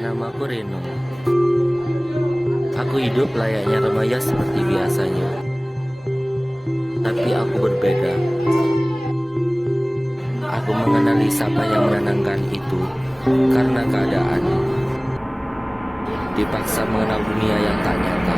Namaku Reno. Aku hidup layaknya remaja seperti biasanya. Tapi aku berbeda. Aku mengenali siapa yang menenangkan itu karena keadaan. Dipaksa mengenal dunia yang tak nyata.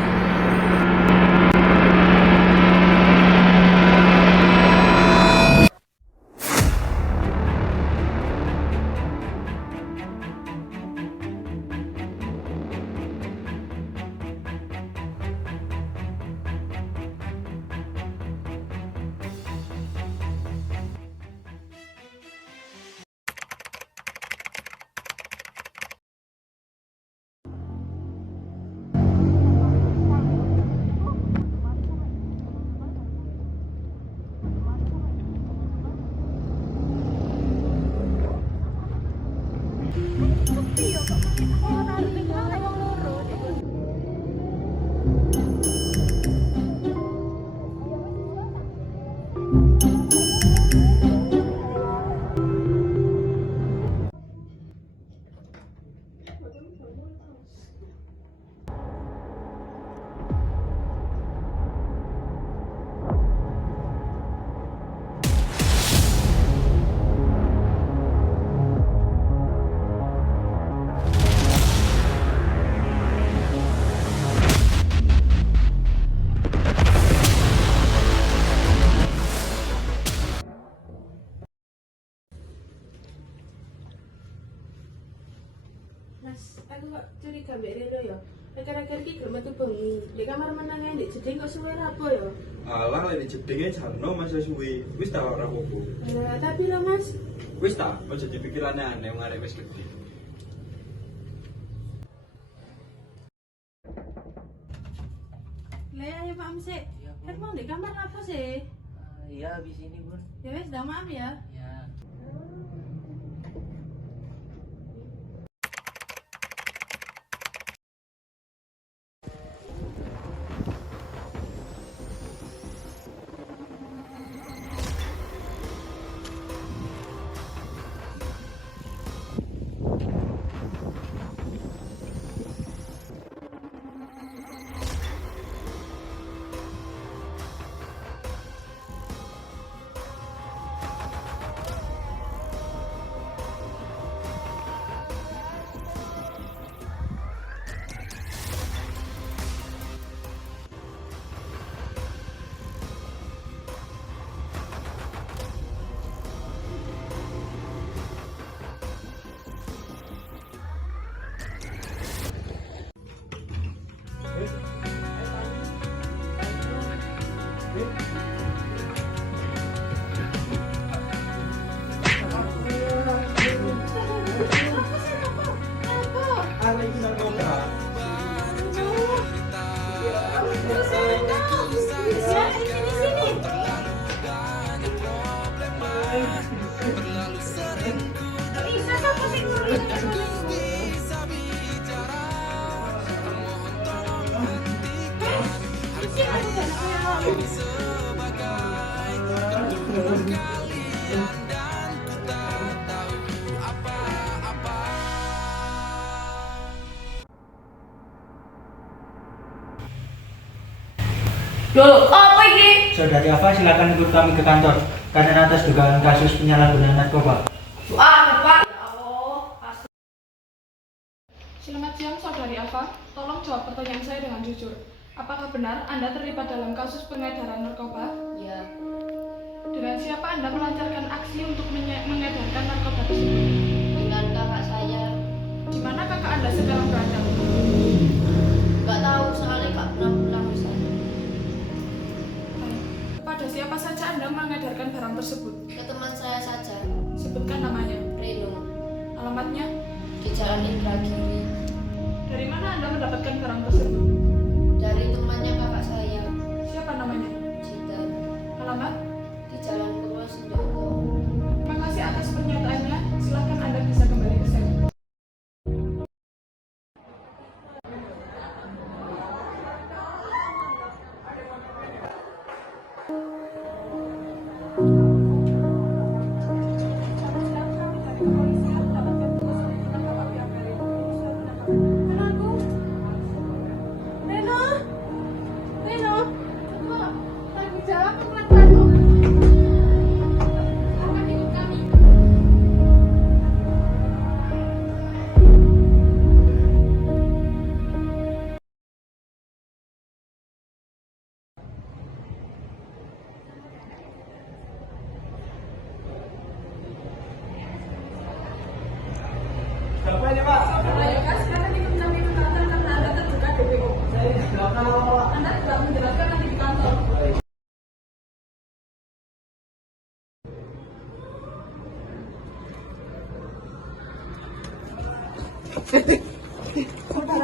Mas, aku kok curiga mbak Reno ya. Akhir-akhir iki gak metu bengi. Di kamar menangnya di jeding kok suwe apa ya? Alah, lek jedenge jarno masa suwi. Wis ta ora apa-apa. Tapi lo Mas, Wis ta, aja dipikirane aneh wong arek wis gedhe. le ayo Pak Amsik. Kan mau di kamar apa sih? Iya, habis ini bun. Ya wes, dah maaf ya. Ya. Arek iki narkoba. Loh, apa ini? Saudari Afa, silakan ikut kami ke kantor karena atas dugaan kasus penyalahgunaan narkoba. Pak. Ya Allah. Selamat siang, Saudari Afa. Tolong jawab pertanyaan saya dengan jujur. Apakah benar Anda terlibat dalam kasus pengedaran narkoba? Ya, Dengan siapa Anda melancarkan aksi untuk mengedarkan narkoba tersebut? Dengan kakak saya. Di mana kakak Anda sekarang berada? Nggak tahu soalnya nggak pernah pulang ke sana. Pada siapa saja Anda mengedarkan barang tersebut? Ke teman saya saja, Sebutkan namanya. Reno, Alamatnya? di Jalan Indragiri. Dari mana Anda mendapatkan barang tersebut? Dari temannya kakak saya, Siapa namanya? Cita, Alamat? di Jalan Purwosenjoko. Terima kasih atas pernyataannya. Silakan Anda bisa kembali ke sel.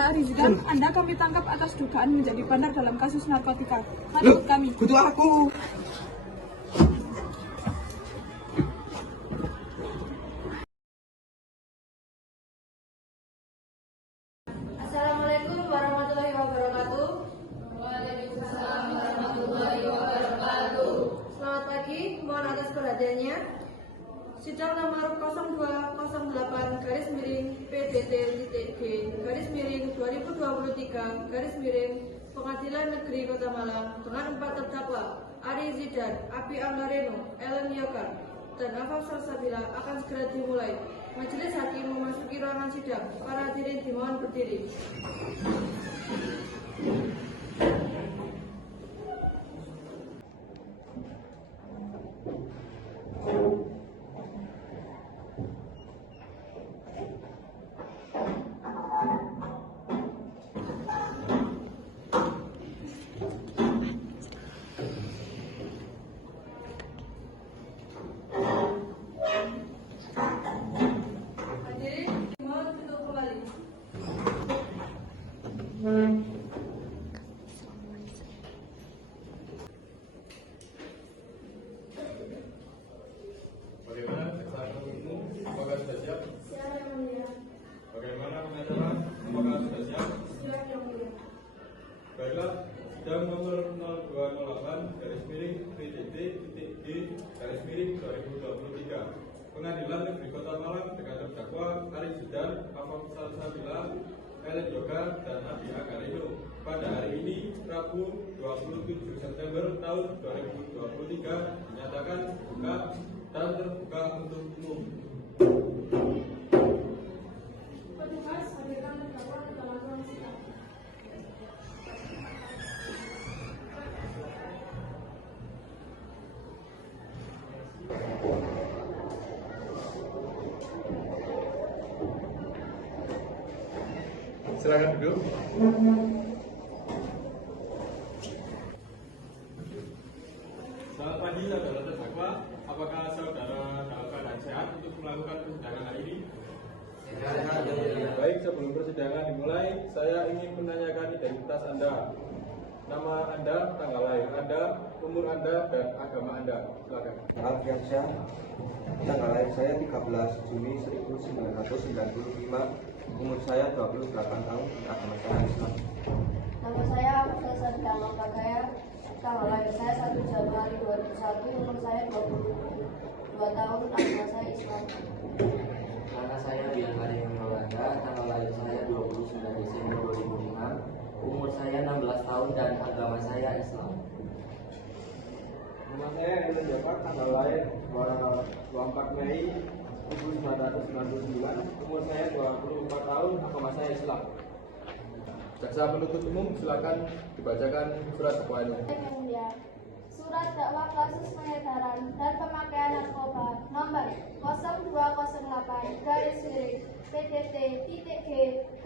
Ari Zidan, Anda kami tangkap atas dugaan menjadi bandar dalam kasus narkotika. Mari ikut kami. Kudu aku. Assalamualaikum warahmatullahi wabarakatuh. Waalaikumsalam warahmatullahi wabarakatuh. Selamat pagi, mohon atas perhatiannya. Sidang nomor 0208 garis miring PDT.G garis miring 2023 garis miring Pengadilan Negeri Kota Malang dengan 4 terdakwa Ari Zidan, Abi Anggareno, Ellen Yoga, dan Afaf Salsabila akan segera dimulai. Majelis hakim memasuki ruangan sidang. Para hadirin dimohon berdiri. Hadirin dimohon duduk kembali. Bagaimana keterangan penuntutmu? Apakah sudah siap? Siap yang mulia. Bagaimana pengacara? Apakah sudah siap? Siap yang mulia. Baiklah, sidang nomor 0208 garis miring PDT.G garis miring 2023 Pengadilan Negeri Kota Malang dengan terdakwa Ari Zidan, Afaf Salsabila, Ellen Yoga, dan Abi Anggareno pada hari ini Rabu 27 September tahun 2023 dinyatakan buka dan terbuka untuk umum. Petugas hadirkan terdakwa ke dalam ruang sidang. Silakan duduk. Selamat pagi saudara terdakwa. Apakah saudara dalam keadaan sehat untuk melakukan persidangan hari ini? Baik, sebelum persidangan dimulai, saya ingin menanyakan identitas Anda. Nama Anda, tanggal lahir Anda, umur Anda, dan agama Anda. Silakan. Alfiansyah, tanggal lahir saya 13 Juni 1995, umur saya 28 tahun, agama saya Islam. Nama saya Afaf Salsabila Makakaya. Tanggal lahir saya 1 Januari 2001, umur saya 22 tahun, agama saya Islam. Nama saya Biancaria Yolanda, tanggal lahir saya 29 Desember 2005, umur saya 16 tahun dan agama saya Islam. Nama saya Ellen Jafar, tanggal lahir 24 Mei 1999, umur saya 24 tahun, agama saya Islam. Jaksa penuntut umum, silakan dibacakan surat dakwaannya. Yang mulia, surat dakwa kasus pengedaran dan pemakaian narkoba nomor 0208 garis miring PDT.G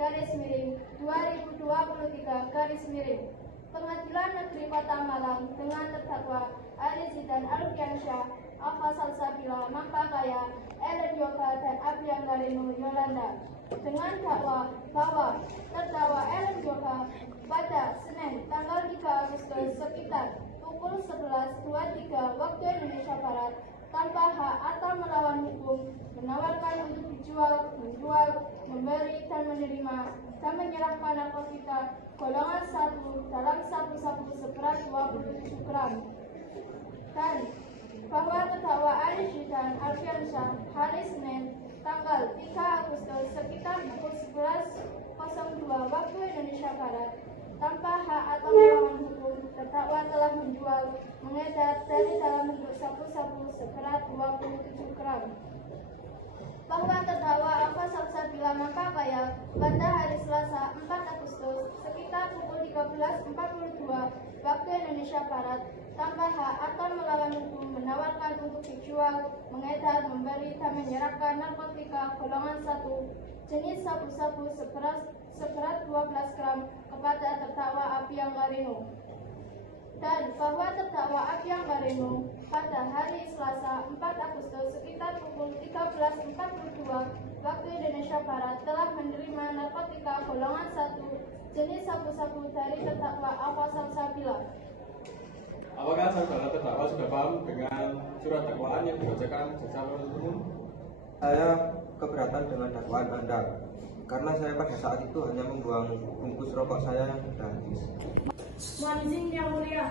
garis miring 2023 garis miring Pengadilan Negeri Kota Malang dengan terdakwa Ari Zidan Alfiansyah, Afaf Salsabila Makakaya, Ellen Yoga, dan Abi Anggareno Yolanda dengan dakwa bahwa terdakwa Ellen Yoga pada Senin tanggal 3 Agustus sekitar pukul 11.23 waktu Indonesia Barat tanpa hak atau melawan hukum menawarkan untuk dijual, menjual, memberi dan menerima dan menyerahkan narkotika golongan 1 dalam sabu-sabu seberat 27 gram dan bahwa terdakwa Ari Zidan Alfiansyah hari Senin tanggal 3 Agustus sekitar pukul 11.02 waktu Indonesia Barat tanpa hak atau melawan hukum terdakwa telah menjual, mengedar dari dalam bentuk sabu-sabu seberat 27 gram. Bahwa terdakwa Afaf Salsabila Makakaya pada hari Selasa 4 Agustus sekitar pukul 13.42 waktu Indonesia Barat tanpa hak atau melawan hukum menawarkan untuk dijual, mengedar, memberi dan menyerahkan narkotika golongan 1 jenis sabu-sabu seberat 12 gram kepada terdakwa Abi Anggareno. Dan bahwa terdakwa Abi Anggareno pada hari Selasa 4 Agustus sekitar pukul 13.42 waktu Indonesia Barat telah menerima narkotika golongan 1 jenis sabu-sabu dari terdakwa Alfa Salsabila. Apakah saudara terdakwa sudah paham dengan surat dakwaan yang dibacakan jaksa penuntut umum? Saya keberatan dengan dakwaan Anda karena saya pada saat itu hanya membuang bungkus rokok saya yang sudah habis. Mohon izin yang mulia.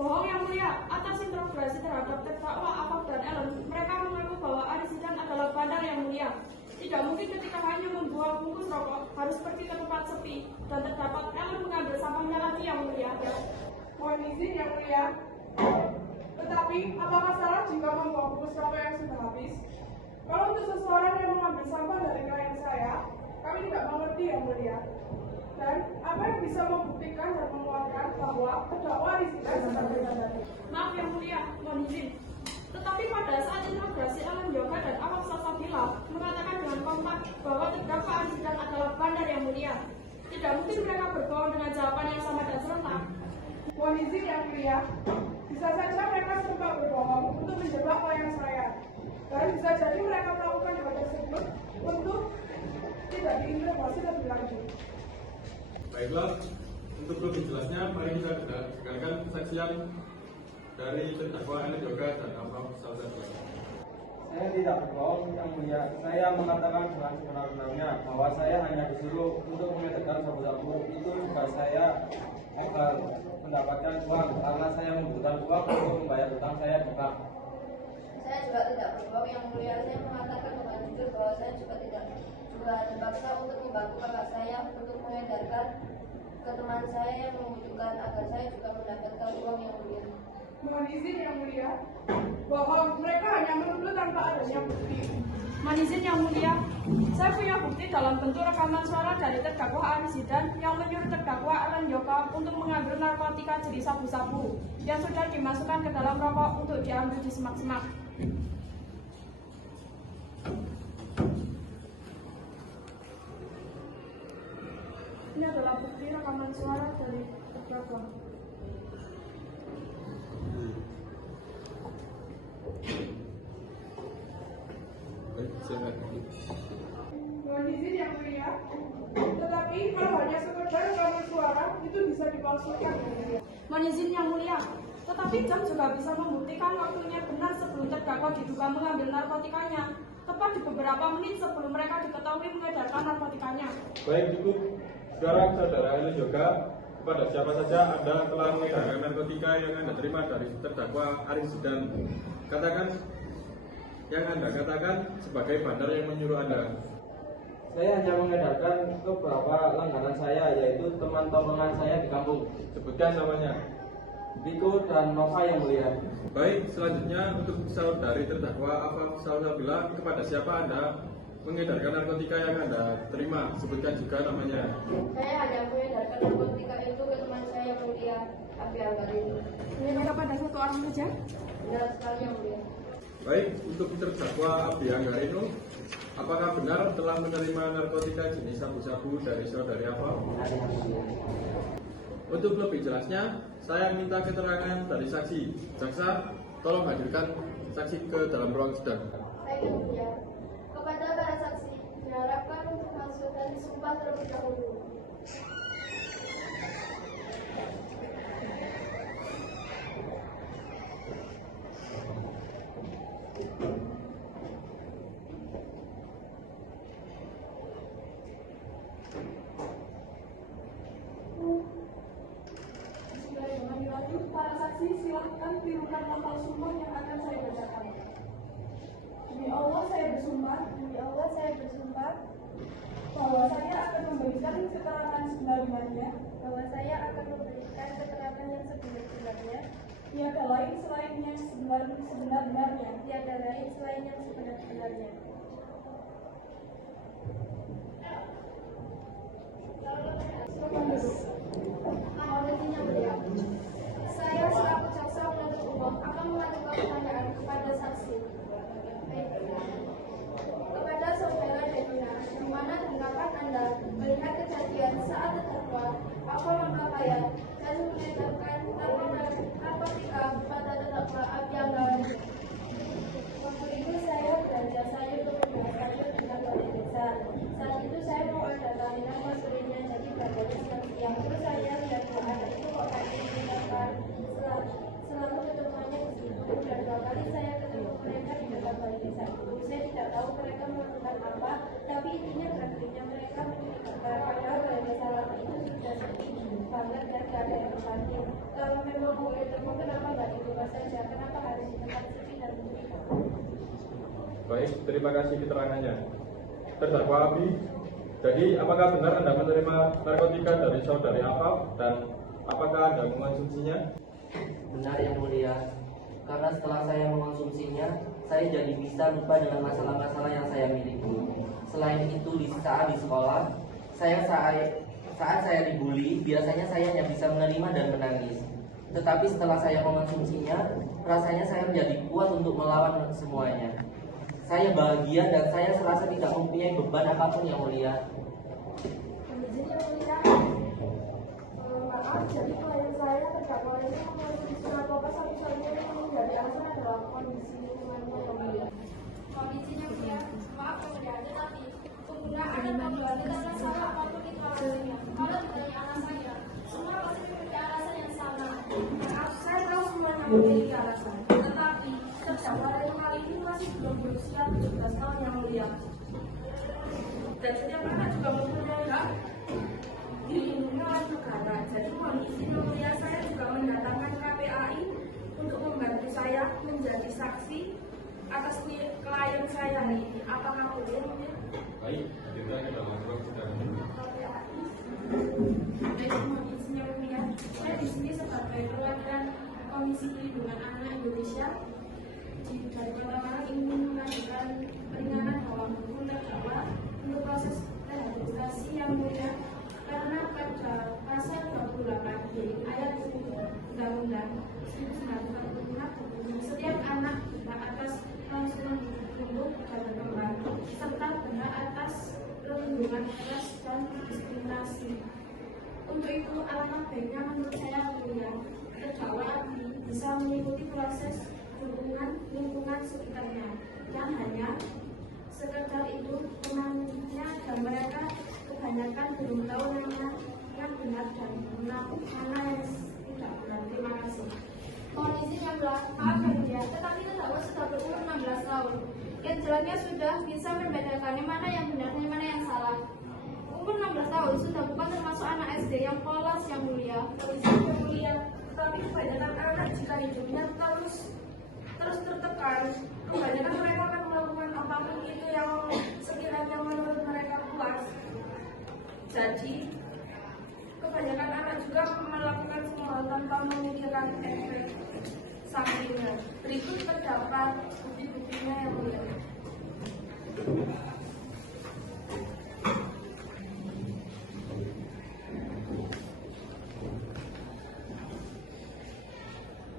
Bohong yang mulia, atas interogasi terhadap terdakwa Afaf dan Ellen, mereka mengaku bahwa Arisidan adalah bandar yang mulia. Tidak mungkin ketika hanya membuang bungkus rokok harus pergi ke tempat sepi dan terdapat Ellen mengambil sampahnya lagi yang mulia. Mohon izin yang mulia. Tetapi apakah salah jika membuang bungkus rokok yang sudah habis? Kalau untuk seseorang yang mengambil sampah dari klien saya, kami tidak mengerti yang mulia. Dan apa yang bisa membuktikan dan menguatkan bahwa terdakwa Arisidan sedang berbandar? Maaf yang mulia, mohon izin. Tetapi pada saat interogasi Ellen Yoga dan Afaf Salsabila mengatakan dengan kompak bahwa terdakwa Arisidan adalah bandar yang mulia. Tidak mungkin mereka berbohong dengan jawaban yang sama dan serentak. Mohon izin yang mulia. Bisa saja mereka sempat berbohong untuk menjebak klien saya. Dan bisa jadi mereka melakukan hal tersebut untuk tidak diinterogasi lebih lanjut. Baiklah, untuk lebih jelasnya, mari kita dengarkan kesaksian dari terdakwa Ellen Yoga dan Alfa Salsabila. Saya tidak berbohong yang mulia. Saya mengatakan dengan sebenar-benarnya bahwa saya hanya disuruh untuk mengedarkan sabu-sabu itu juga saya agar mendapatkan uang karena saya membutuhkan uang untuk membayar hutang saya ke bank. Saya juga tidak berbohong yang mulia. Saya mengatakan dengan jujur bahwa saya juga terpaksa untuk membantu kakak saya untuk mengedarkan ke teman saya yang membutuhkan agar saya juga mendapatkan uang yang mulia. Mohon izin yang mulia. Bohong, mereka hanya menuduh tanpa adanya bukti. Mohon izin yang mulia, saya punya bukti dalam bentuk rekaman suara dari terdakwa Arisidan yang menyuruh terdakwa Ellen Yoga untuk mengambil narkotika jenis sabu-sabu yang sudah dimasukkan ke dalam rokok untuk diambil di semak-semak. Ini adalah bukti rekaman suara dari terdakwa. Mohon izin yang mulia. Tetapi kalau hanya sekedar rekaman suara itu bisa dipalsukan yang mulia. Mohon izin yang mulia, tetapi jam juga bisa membuktikan waktunya benar sebelum terdakwa diduga mengambil narkotikanya, tepat di beberapa menit sebelum mereka diketahui mengedarkan narkotikanya. Baik, cukup. Sekarang saudara Ellen Yoga, kepada siapa saja Anda telah mengedarkan narkotika yang Anda terima dari terdakwa Arisidan? Katakan yang Anda katakan sebagai bandar yang menyuruh Anda. Saya hanya mengedarkan ke beberapa langganan saya, yaitu teman tongkrongan saya di kampung. Sebutkan namanya. Diko dan Nova yang mulia. Baik, selanjutnya untuk saudari terdakwa Afaf Salsabila, kepada siapa Anda mengedarkan narkotika yang Anda terima? Sebutkan juga namanya. Saya hanya mengedarkan narkotika itu ke teman saya yang mulia, Abi Algarini. Ini kepada satu orang saja? Benar sekali yang mulia. Baik, untuk terdakwa Abi Anggarino, apakah benar telah menerima narkotika jenis sabu-sabu dari saudari Afaf? Untuk lebih jelasnya, saya minta keterangan dari saksi. Jaksa, tolong hadirkan saksi ke dalam ruang sidang. Baik yang mulia. Kepada para saksi, diharapkan untuk masuk dan disumpah terlebih dahulu. Bismillahirrahmanirrahim. Para saksi silahkan tirukan lafal sumpah yang akan saya bacakan. Demi Allah saya bersumpah. Demi Allah saya bersumpah Bahwa saya akan memberikan keterangan sebenar-benarnya. bahwa saya akan memberikan keterangan yang sebenar-benarnya. Tiada lain selain yang sebenar-benarnya. Tiada lain selain yang sebenar-benarnya. Mohon izin yang mulia. Saya selaku jaksa penuntut umum akan mengajukan pertanyaan kepada saksi. Kepada saudara Devina, di mana tanggapan Anda melihat kejadian saat terdakwa Alfa Mangkapaya dan mengedarkan narkotika kepada terdakwa Abi Anggarino? Waktu itu saya belanja sayur saja. Kenapa harus di tempat sepi dan mencurigakan? Baik, terima kasih keterangannya. Terdakwa Abi, jadi apakah benar Anda menerima narkotika dari saudari Afaf dan apakah Anda mengonsumsinya? Benar yang mulia, karena setelah saya mengonsumsinya, saya jadi bisa lupa dengan masalah-masalah yang saya miliki. Selain itu, saat di sekolah, saat saya dibully, biasanya saya hanya bisa menerima dan menangis. Tetapi setelah saya mengonsumsinya, rasanya saya menjadi kuat untuk melawan semuanya. Saya bahagia dan saya serasa tidak mempunyai beban apapun yang mulia. Izin yang mulia. Maaf, jadi klien saya terdakwa ini mengonsumsi narkoba satu-satunya yang menjadi alasan adalah kondisi lingkungannya yang mulia. Kondisinya mulia, maaf yang mulia, tetapi penggunaan narkoba tidaklah salah apapun itu alasannya. Kalau ditanya alasannya, semua pasti memiliki alasan yang sama. Maaf, saya tahu semuanya memiliki alasan, tetapi terdakwa dari hal ini masih belum berusia 17 tahun yang mulia. Dan setiap anak juga mempunyai hak dilindungi oleh negara. Jadi mohon izin yang mulia, saya juga mendatangkan KPAI untuk membantu saya menjadi saksi atas klien saya hari ini. Apakah boleh yang mulia? Baik, kita ke dalam ruang sidang. Baik, mohon izin yang mulia, saya di sini sebagai perwakilan Komisi Perlindungan Anak Indonesia dari Kota Malang ingin mengajukan peringanan bawah hukum terdakwa untuk proses rehabilitasi yang mulia, karena pada pasal 28 ayat 10 Undang-Undang 1945 setiap anak berhak atas kelangsungan tumbuh dan berkembang serta berhak atas perlindungan atas dan diskriminasi. Untuk itu alangkah baiknya menurut saya mulia terdakwa bisa mengikuti proses lingkungan sekitarnya, dan hanya sekedar itu temannya dan mereka kebanyakan belum tahu nama yang benar dan mana yang tidak benar. Terima kasih. Mohon izin yang maaf yang mulia, tetapi terdakwa sudah berumur 16 tahun. Yang jelasnya sudah bisa membedakan mana yang benar dan mana yang salah. Umur 16 tahun sudah bukan termasuk anak SD yang polos yang mulia. Izin yang mulia, tetapi kebanyakan anak jika hidupnya terus tertekan, kebanyakan mereka akan melakukan apapun itu yang sekiranya menurut mereka puas. Jadi kebanyakan anak juga melakukan semua hal tanpa memikirkan efek sampingnya. Berikut terdapat bukti-buktinya yang mulia.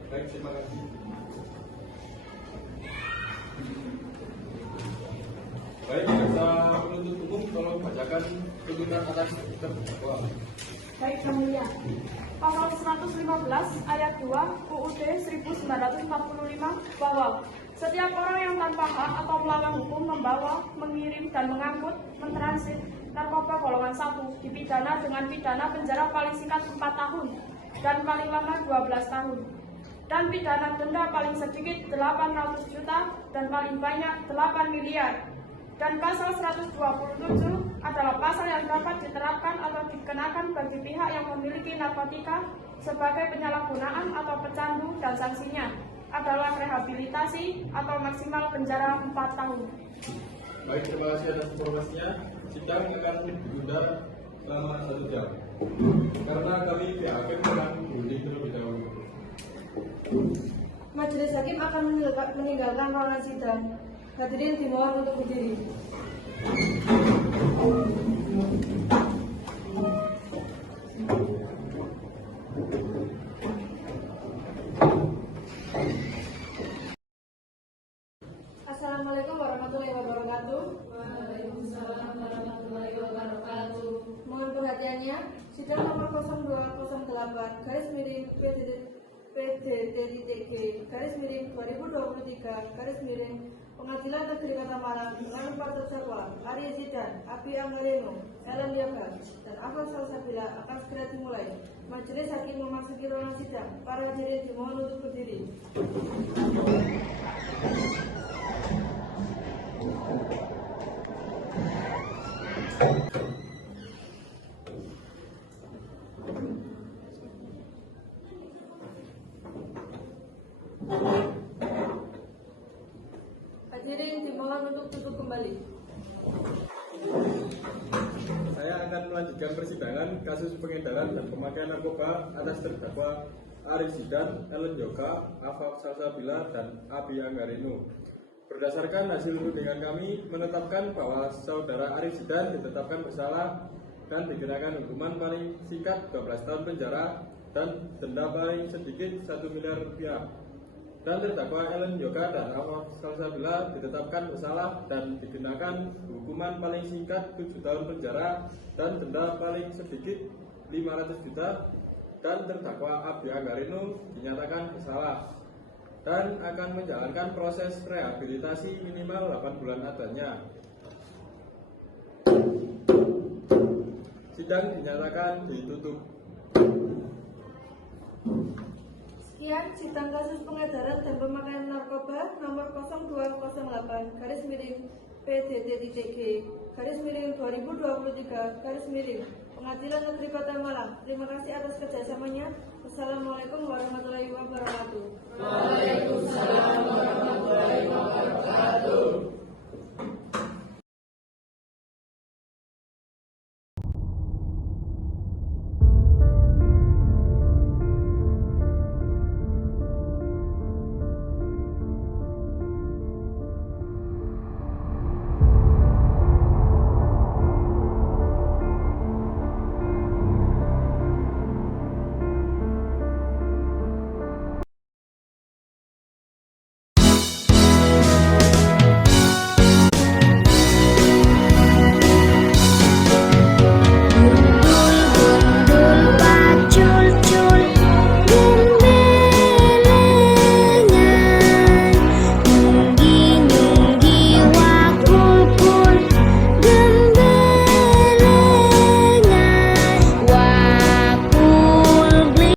Baik, terima kasih. Baik, jaksa penuntut umum tolong bacakan tuntutan atas terdakwa. Baik, yang mulia. Pasal 115 ayat 2 UUD 1945 bahwa setiap orang yang tanpa hak atau melawan hukum membawa, mengirim, dan mengangkut, mentransit narkoba golongan 1 dipidana dengan pidana penjara paling singkat 4 tahun dan paling lama 12 tahun. Dan pidana denda paling sedikit 800 juta dan paling banyak 8 miliar. Dan pasal 127 adalah pasal yang dapat diterapkan atau dikenakan bagi pihak yang memiliki narkotika sebagai penyalahgunaan atau pecandu, dan sanksinya adalah rehabilitasi atau maksimal penjara 4 tahun. Baik, terima kasih atas informasinya. Sidang akan ditunda selama 1 jam. Karena kami pihak hakim akan berunding terlebih dahulu. Majelis hakim akan meninggalkan ruangan sidang. Hadirin dimohon untuk berdiri. Assalamualaikum warahmatullahi wabarakatuh. Waalaikumsalam warahmatullahi wabarakatuh. Mohon perhatiannya, sidang nomor 0208 garis miring PDT-G garis miring 2023 garis miring Pengadilan Negeri Kota Malang dengan empat terdakwa Arya Zidan, Abi Angelino, Ellen Yaga, dan Afaf Salsabila akan segera dimulai. Majelis hakim memasuki ruangan sidang. Para hadirin dimohon untuk berdiri. akan melanjutkan persidangan kasus pengedaran dan pemakaian narkoba atas terdakwa Aris Zidan, Ellen Yoga, Afaf Salsabila, dan Abi Anggarino. Berdasarkan hasil tudingan kami menetapkan bahwa saudara Aris Zidan ditetapkan bersalah dan dikenakan hukuman paling singkat 12 tahun penjara dan denda paling sedikit 1 miliar rupiah. Dan terdakwa Ellen Yoga dan Afaf Salsabila ditetapkan bersalah dan dikenakan hukuman paling singkat 7 tahun penjara dan denda paling sedikit 500 juta. Dan terdakwa Abi Anggarino dinyatakan bersalah dan akan menjalankan proses rehabilitasi minimal 8 bulan adanya. Sidang dinyatakan ditutup. Sekian sidang kasus pengedaran dan pemakaian narkoba nomor 0208-PDT-G/2023 Pengadilan Negeri Kota Malang. Terima kasih atas kerjasamanya. Wassalamualaikum warahmatullahi wabarakatuh. Waalaikumsalam warahmatullahi wabarakatuh.